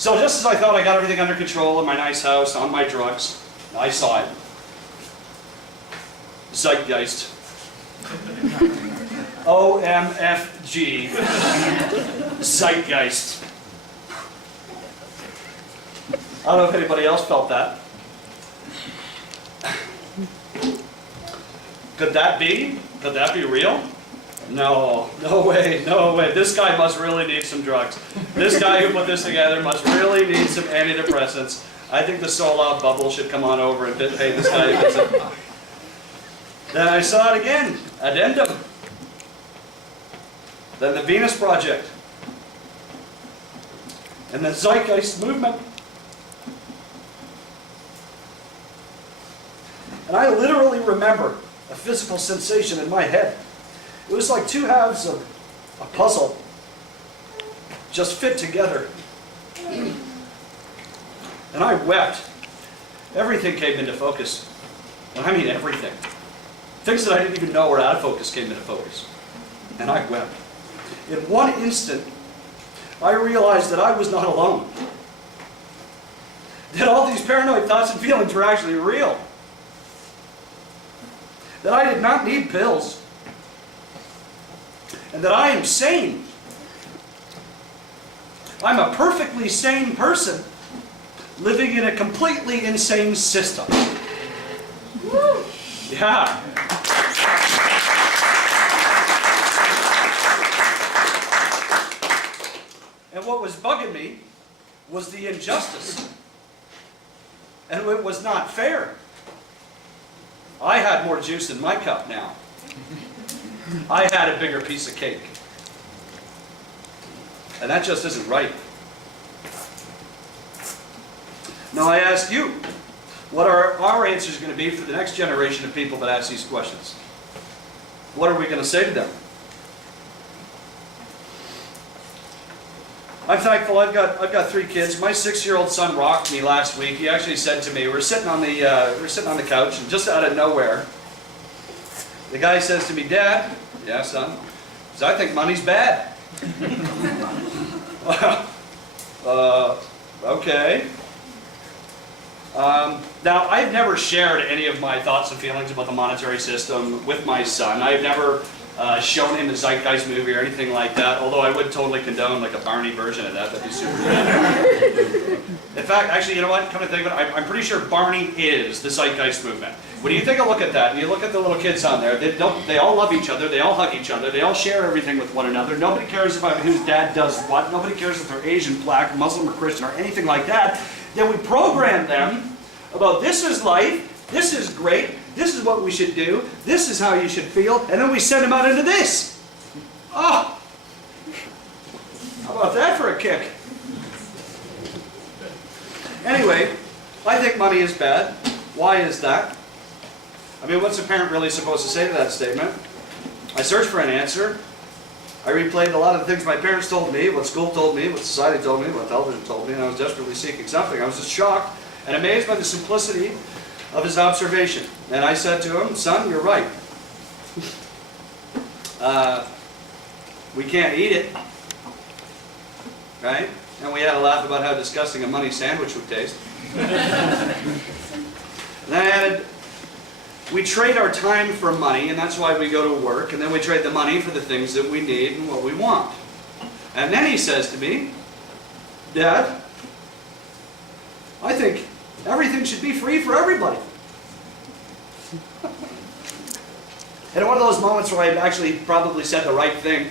So just as I thought I got everything under control in my nice house, on my drugs, I saw it. Zeitgeist. OMFG. Zeitgeist. I don't know if anybody else felt that. Could that be? Could that be real? No, no way, no way. This guy must really need some drugs. This guy who put this together must really need some antidepressants. I think the Soul-Out bubble should come on over and pay this guy a visit. Then I saw it again, Addendum. Then the Venus Project. And the Zeitgeist Movement. And I literally remember a physical sensation in my head. It was like two halves of a puzzle just fit together. And I wept. Everything came into focus. And I mean everything. Things that I didn't even know were out of focus came into focus. And I wept. In one instant, I realized that I was not alone. That all these paranoid thoughts and feelings were actually real. That I did not need pills. And that I am sane. I'm a perfectly sane person living in a completely insane system. Woo. Yeah. And what was bugging me was the injustice. And it was not fair. I had more juice in my cup now. I had a bigger piece of cake. And that just isn't right. Now I ask you, what are our answers going to be for the next generation of people that ask these questions? What are we going to say to them? I'm thankful I've got 3 kids. My 6-year-old son rocked me last week. He actually said to me, we're sitting on the couch, and just out of nowhere, the guy says to me, "Dad," "Yeah, son," says, "I think money's bad." Okay. Now, I've never shared any of my thoughts and feelings about the monetary system with my son. I've never shown him the Zeitgeist movie or anything like that, although I would totally condone like a Barney version of that. That'd be super good. In fact, actually, you know what? Come to think of it, I'm pretty sure Barney is the Zeitgeist Movement. When you take a look at that, and you look at the little kids on there, they all love each other, they all hug each other, they all share everything with one another. Nobody cares about whose dad does what. Nobody cares if they're Asian, black, Muslim, or Christian, or anything like that. Then we program them about this is life, this is great, this is what we should do, this is how you should feel, and then we send them out into this. Oh! How about that for a kick? Anyway, I think money is bad. Why is that? I mean, what's a parent really supposed to say to that statement? I searched for an answer. I replayed a lot of the things my parents told me, what school told me, what society told me, what television told me, and I was desperately seeking something. I was just shocked and amazed by the simplicity of his observation. And I said to him, "Son, you're right. We can't eat it." Right? And we had a laugh about how disgusting a money sandwich would taste. And I added, we trade our time for money, and that's why we go to work, and then we trade the money for the things that we need and what we want. And then he says to me, "Dad, I think everything should be free for everybody." And in one of those moments where I actually probably said the right thing,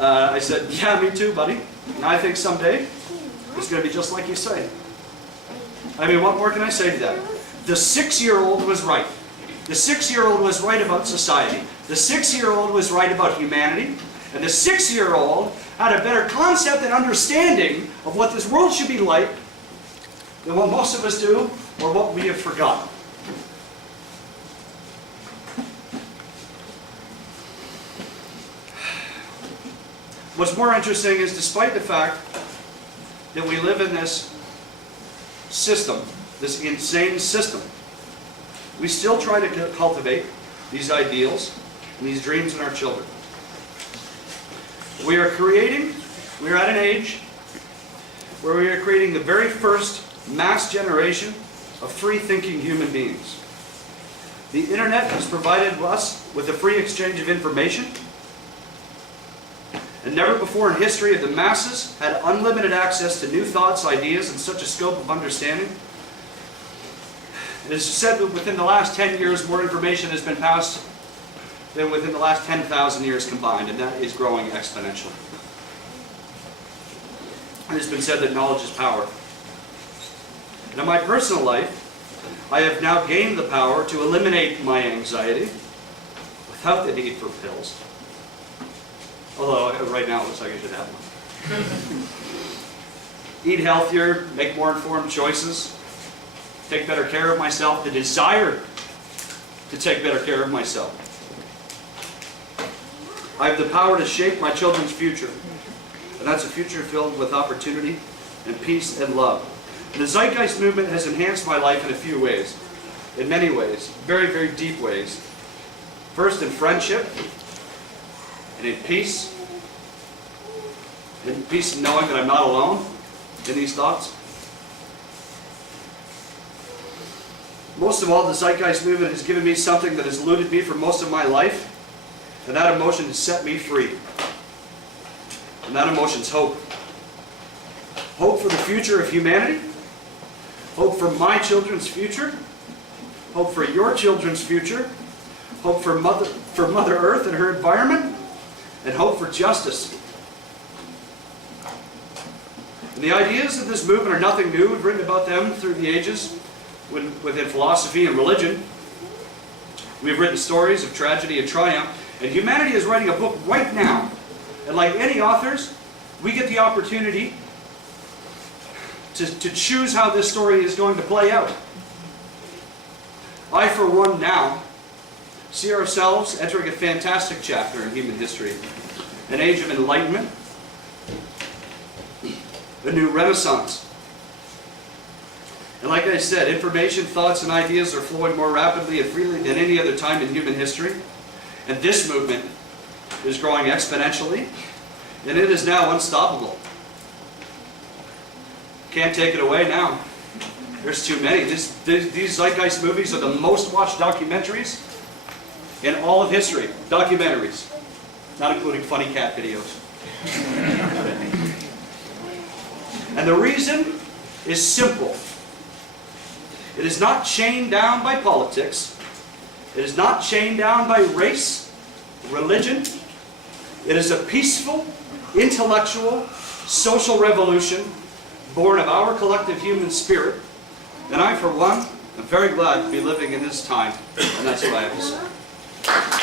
I said, "Yeah, me too, buddy. And I think someday it's going to be just like you say." I mean, what more can I say to that? The 6-year-old was right. The 6-year-old was right about society. The 6-year-old was right about humanity. And the 6-year-old had a better concept and understanding of what this world should be like than what most of us do or what we have forgotten. What's more interesting is, despite the fact that we live in this system, this insane system, we still try to cultivate these ideals and these dreams in our children. We are at an age where we are creating the very first mass generation of free-thinking human beings. The internet has provided us with a free exchange of information, and never before in history have the masses had unlimited access to new thoughts, ideas, and such a scope of understanding. It is said that within the last 10 years, more information has been passed than within the last 10,000 years combined, and that is growing exponentially. It has been said that knowledge is power. And in my personal life, I have now gained the power to eliminate my anxiety without the need for pills. Although right now it looks like I should have one. Eat healthier, make more informed choices, take better care of myself, the desire to take better care of myself. I have the power to shape my children's future. And that's a future filled with opportunity and peace and love. The Zeitgeist Movement has enhanced my life in a few ways. In many ways. Very, very deep ways. First in friendship. And in peace. In peace in knowing that I'm not alone in these thoughts. Most of all, the Zeitgeist Movement has given me something that has eluded me for most of my life. And that emotion has set me free. And that emotion's hope. Hope for the future of humanity. Hope for my children's future. Hope for your children's future. Hope for Mother Earth and her environment. And hope for justice. And the ideas of this movement are nothing new. We've written about them through the ages within philosophy and religion. We've written stories of tragedy and triumph. And humanity is writing a book right now. And like any authors, we get the opportunity to choose how this story is going to play out. I, for one, now see ourselves entering a fantastic chapter in human history. An age of enlightenment. A new renaissance. And like I said, information, thoughts, and ideas are flowing more rapidly and freely than any other time in human history. And this movement is growing exponentially, and it is now unstoppable. Can't take it away now. There's too many. These Zeitgeist movies are the most watched documentaries in all of history. Documentaries. Not including funny cat videos. And the reason is simple. It is not chained down by politics. It is not chained down by race, religion. It is a peaceful, intellectual, social revolution born of our collective human spirit. And I, for one, am very glad to be living in this time. And that's what I have to say.